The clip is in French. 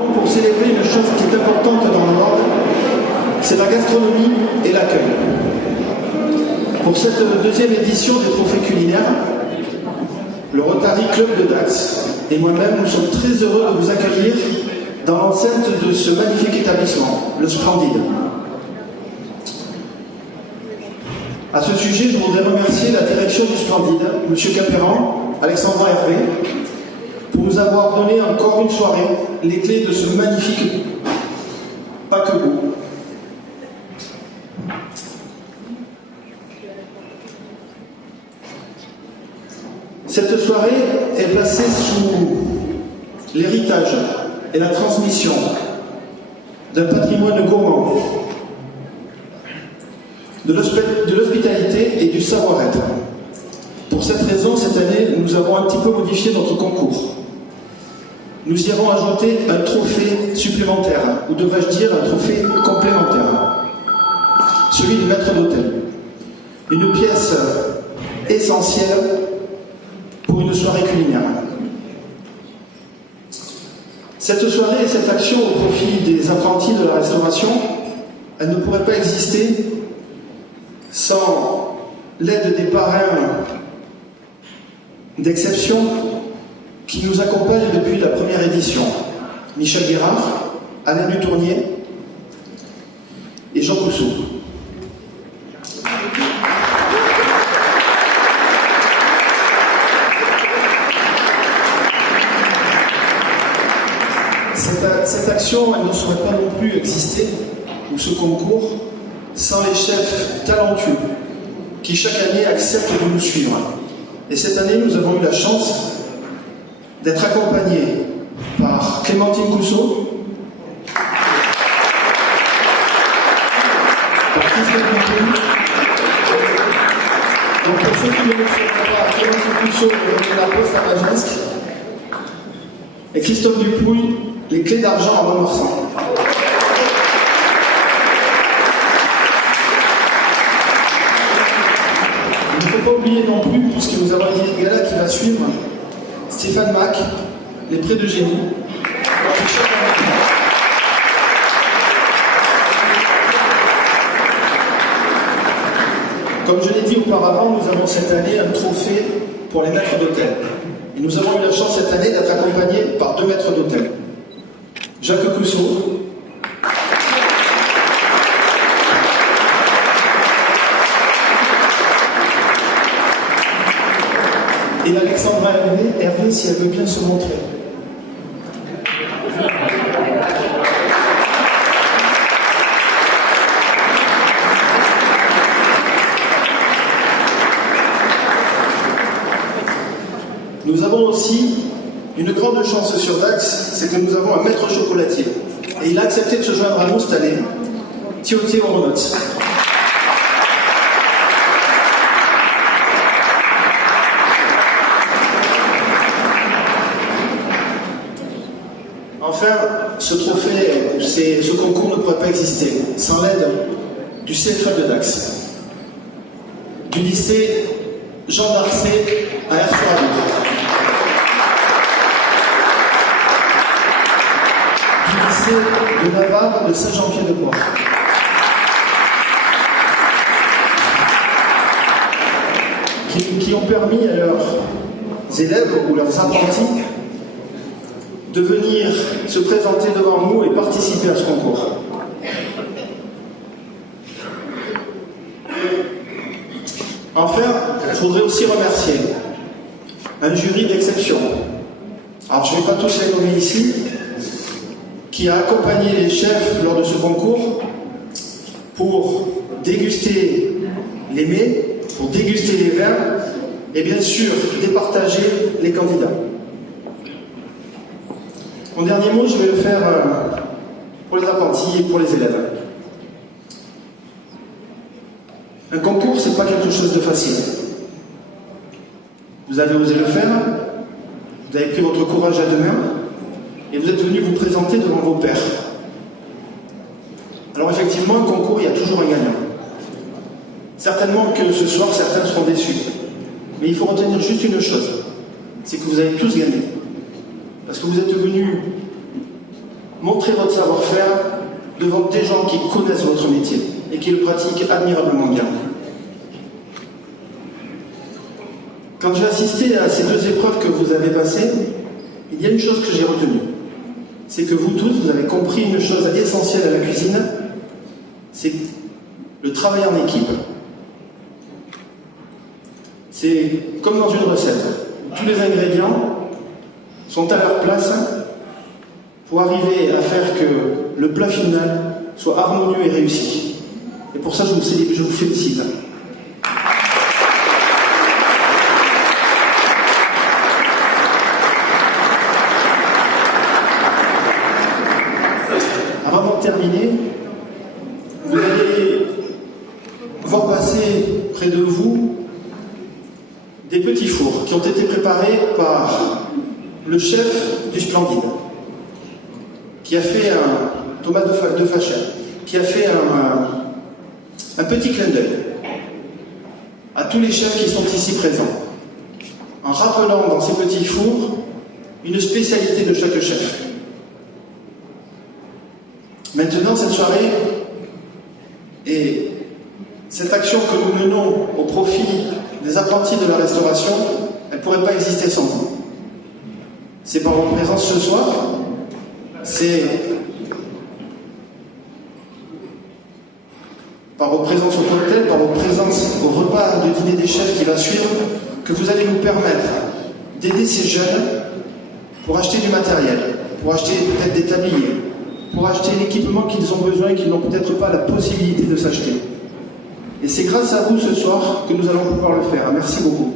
Pour célébrer une chose qui est importante dans le Nord, c'est la gastronomie et l'accueil. Pour cette deuxième édition des trophées culinaires, le Rotary Club de Dax et moi-même, nous sommes très heureux de vous accueillir dans l'enceinte de ce magnifique établissement, le Splendide. À ce sujet, je voudrais remercier la direction du Splendide, M. Capéran, Alexandra Hervé, pour nous avoir donné encore une soirée les clés de ce magnifique paquebot. Cette soirée est placée sous l'héritage et la transmission d'un patrimoine gourmand, de l'hospitalité et du savoir-être. Pour cette raison, cette année, nous avons un petit peu modifié notre concours. Nous y avons ajouté un trophée supplémentaire, ou devrais-je dire un trophée complémentaire, celui du maître d'hôtel. Une pièce essentielle pour une soirée culinaire. Cette soirée et cette action au profit des apprentis de la restauration, elle ne pourrait pas exister sans l'aide des parrains d'exception qui nous accompagnent depuis la première édition. Michel Guérard, Alain Dutournier et Jean Cousseau. Cette action, elle ne saurait pas non plus exister, ou ce concours, sans les chefs talentueux qui chaque année acceptent de nous suivre. Et cette année, nous avons eu la chance d'être accompagnés par Clémentine Cousseau, par Christophe Dupuy. Donc pour ceux qui ne le savent pas, Clémentine Cousseau de la Poste à Maginsk et Christophe Dupuy, les clés d'argent à Montmarsan. Il ne faut pas oublier non plus, puisque nous avons un gala qui va suivre, Stéphane Mac, les Prés de Génie. Comme je l'ai dit auparavant, nous avons cette année un trophée pour les maîtres d'hôtel. Et nous avons eu la chance cette année d'être accompagnés par 2 maîtres d'hôtel. Jacques Cousseau et Alexandra Hervé, si elle veut bien se montrer. Nous avons aussi une grande chance sur Dax, c'est que nous avons un maître chocolatier. Et il a accepté de se joindre à nous cette année, Théoté Ornots. Enfin, ce trophée, ce concours ne pourrait pas exister sans l'aide du CFA de Dax, du lycée Jean d'Arcet à Erfurt. De Navarre de Saint-Jean-Pied-de-Port. Qui ont permis à leurs élèves ou leurs apprentis de venir se présenter devant nous et participer à ce concours. Enfin, je voudrais aussi remercier un jury d'exception. Alors, je ne vais pas tous les nommer ici, qui a accompagné les chefs lors de ce concours pour déguster les mets, pour déguster les vins et bien sûr départager les candidats. Mon dernier mot, je vais le faire pour les apprentis et pour les élèves. Un concours, c'est pas quelque chose de facile. Vous avez osé le faire, vous avez pris votre courage à deux mains, et vous êtes venu vous présenter devant vos pairs. Alors effectivement, un concours, il y a toujours un gagnant. Certainement que ce soir, certains seront déçus. Mais il faut retenir juste une chose, c'est que vous avez tous gagné. Parce que vous êtes venus montrez votre savoir-faire devant des gens qui connaissent votre métier et qui le pratiquent admirablement bien. Quand j'ai assisté à ces deux épreuves que vous avez passées, il y a une chose que j'ai retenue. C'est que vous tous, vous avez compris une chose essentielle à la cuisine, c'est le travail en équipe. C'est comme dans une recette. Tous les ingrédients sont à leur place pour arriver à faire que le plat final soit harmonieux et réussi. Et pour ça, je vous félicite. Avant de terminer, vous allez voir passer près de vous des petits fours qui ont été préparés par le chef du Splendide, qui a fait Thomas de Facher, qui a fait un petit clin d'œil à tous les chefs qui sont ici présents, en rappelant dans ces petits fours une spécialité de chaque chef. Maintenant, cette soirée et cette action que nous menons au profit des apprentis de la restauration, elle ne pourrait pas exister sans vous. C'est par votre présence ce soir, c'est par votre présence au cocktail, par votre présence au repas de dîner des chefs qui va suivre, que vous allez nous permettre d'aider ces jeunes pour acheter du matériel, pour acheter peut-être des tabliers, pour acheter l'équipement qu'ils ont besoin et qu'ils n'ont peut-être pas la possibilité de s'acheter. Et c'est grâce à vous ce soir que nous allons pouvoir le faire. Merci beaucoup.